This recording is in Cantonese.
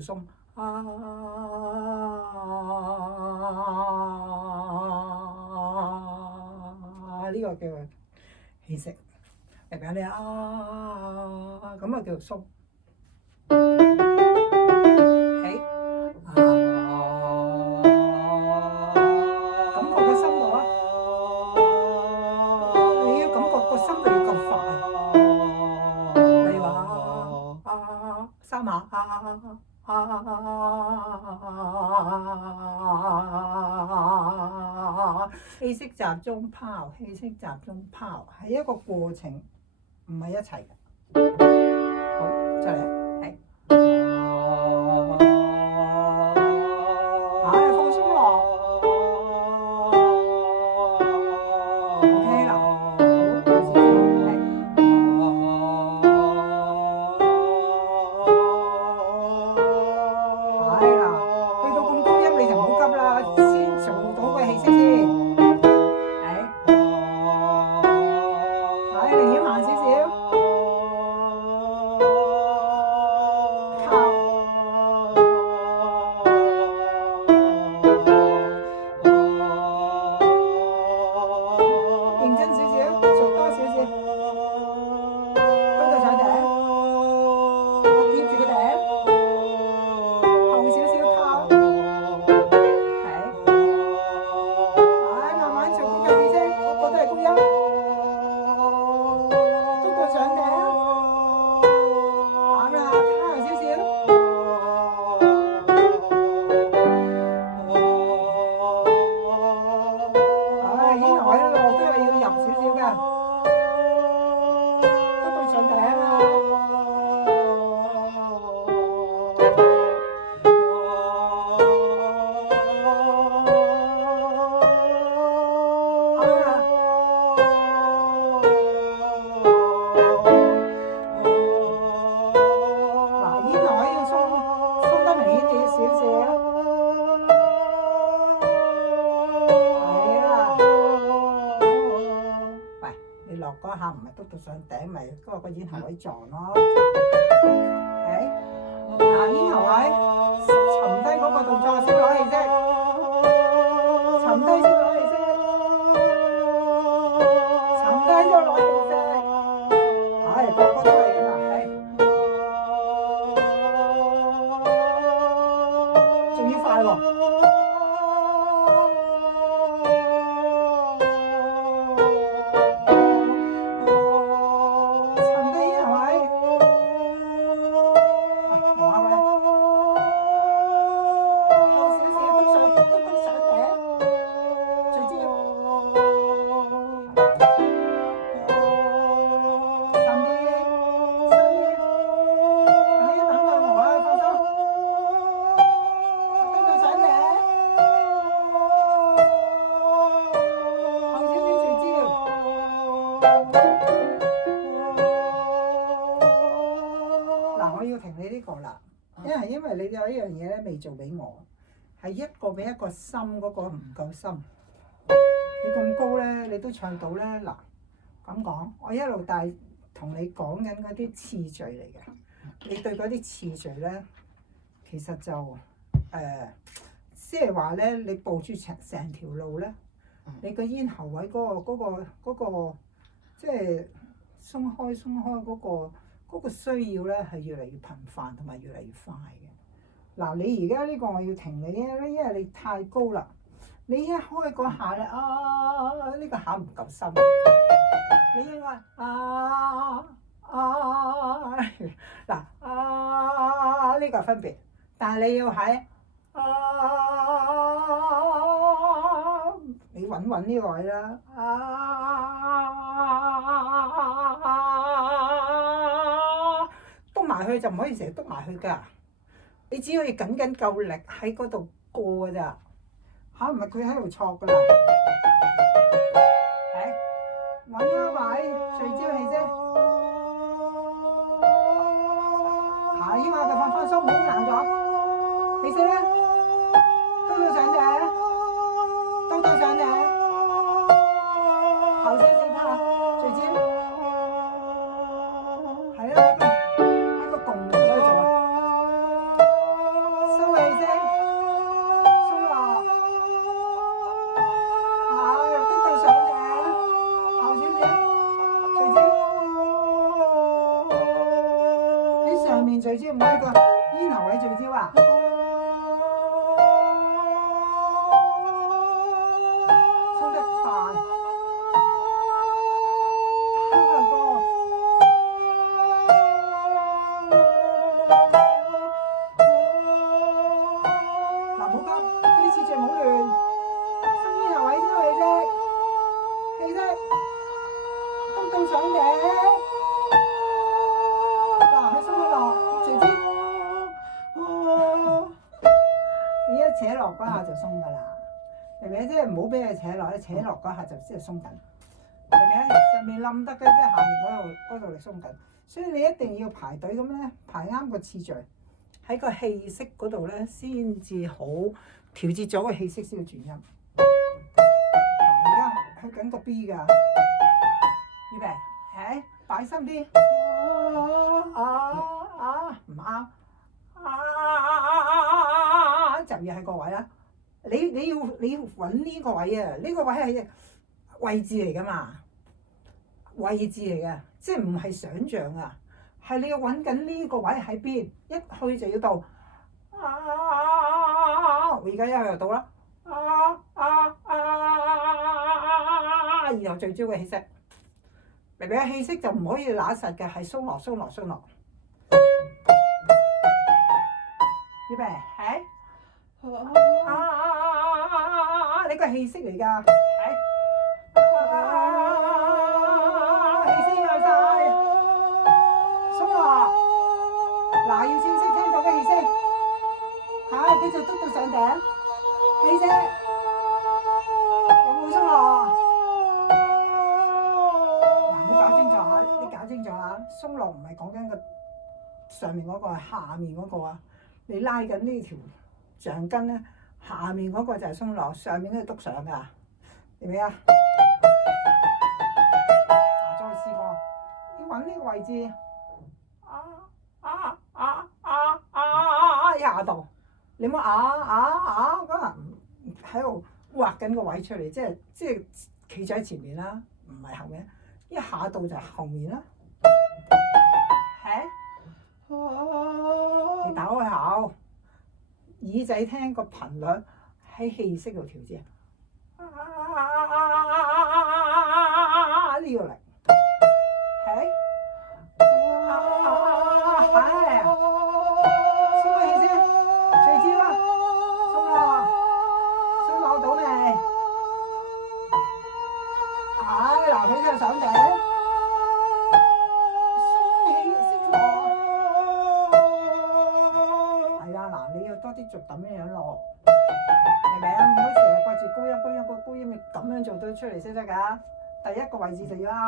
鬆。啊，呢個叫氣息。明唔明你啊？咁啊叫鬆。起啊，感覺個心度啊！你要感覺個心度要夠快。例如話三下氣息集中拋，氣息集中拋，係一個過程，唔係一齊嘅。好，再嚟。放鬆落 OK 啦，好，係啦，去到咁高音你就唔好急啦，先做到個氣息先，寧願慢少少。嗰下唔係篤到上頂，咪嗰個咽喉位撞咯。嗱，咽喉位沉低嗰個動作先攞氣息，沉低先攞氣息，沉低先攞氣息。個個都係㗎嘛，仲要快喎。因為你有一樣嘢咧未做俾我，係一個比一個深，嗰個唔夠深。你咁高咧，你都唱到咧。嗱，咁講，我一路帶同你講緊嗰啲次序嚟嘅。你對嗰啲次序咧，其實就即係話咧，你步住成條路咧，你個咽喉位嗰個即係鬆開嗰個需要咧係越嚟越頻繁同埋越嚟越快嘅。嗱，你而家呢個我要停你咧，因為你太高啦。你一開嗰下咧，呢個下唔夠深。你應該嗱呢個分別，但係你要喺你穩呢個位啦。篤埋去就唔可以成日篤埋去㗎。你只可以緊夠力喺嗰度過㗎咋，唔係佢喺度錯㗎啦。揾一位聚焦氣啫，依個就放鬆，唔好硬咗。氣息咧，都上頂，都上頂，後少少啦，聚焦，係啊，喺個共鳴嗰度做啊。焦，唔係個咽喉位聚焦啊！鬆得快，下個。嗱，冇急，啲次序冇亂，鬆咽喉位先氣息，氣息，到上頸。嗱，佢鬆咗落，隨之，你一扯落嗰下就鬆㗎啦，明唔明？即係唔好俾佢扯落，扯落嗰下就即係鬆緊，明唔明？上面冧得嘅，即係下面嗰度嚟鬆緊，所以你一定要排隊咁咧，排啱個次序。喺個氣息嗰度咧，先至好調節咗個氣息先去轉音。嗱，而家去緊個 B 㗎，預備，係擺心啲。唔啱，就要喺個位啦。你要揾呢個位啊！呢個位係位置嚟㗎嘛，位置嚟嘅，即係唔係想像啊！係你要揾緊呢個位喺邊，一去就要到。我而家一去就到啦。然後聚焦嘅氣息，明唔明啊？氣息就唔可以揦實嘅，係鬆落鬆落鬆落。預備，係。你個氣息嚟㗎，係。氣息有晒。鬆落，嗱，要清晰聽到嘅氣息，繼續督到上頂，氣息有冇鬆落？嗱，唔好搞清楚啊！你搞清楚啊！鬆落唔係講緊個上面嗰個，係下面嗰個啊！你拉緊呢條橡筋咧，下面嗰個就係鬆落，上面都係督上㗎，明唔明啊？再試過，要揾呢個位置。下度，你冇嗰下喺度畫緊個位出嚟，即係企咗喺前面啦，唔係後面。一下度就係後面啦。係，你打開口，耳仔聽個頻率喺氣息度調節。呢個嚟，係。佢就上頂，鬆氣息落，係啊！嗱，你要多啲做咁樣落，明唔明啊？唔好成日掛住高音，高音要咁樣做到出嚟先得㗎。第一個位置就要啱。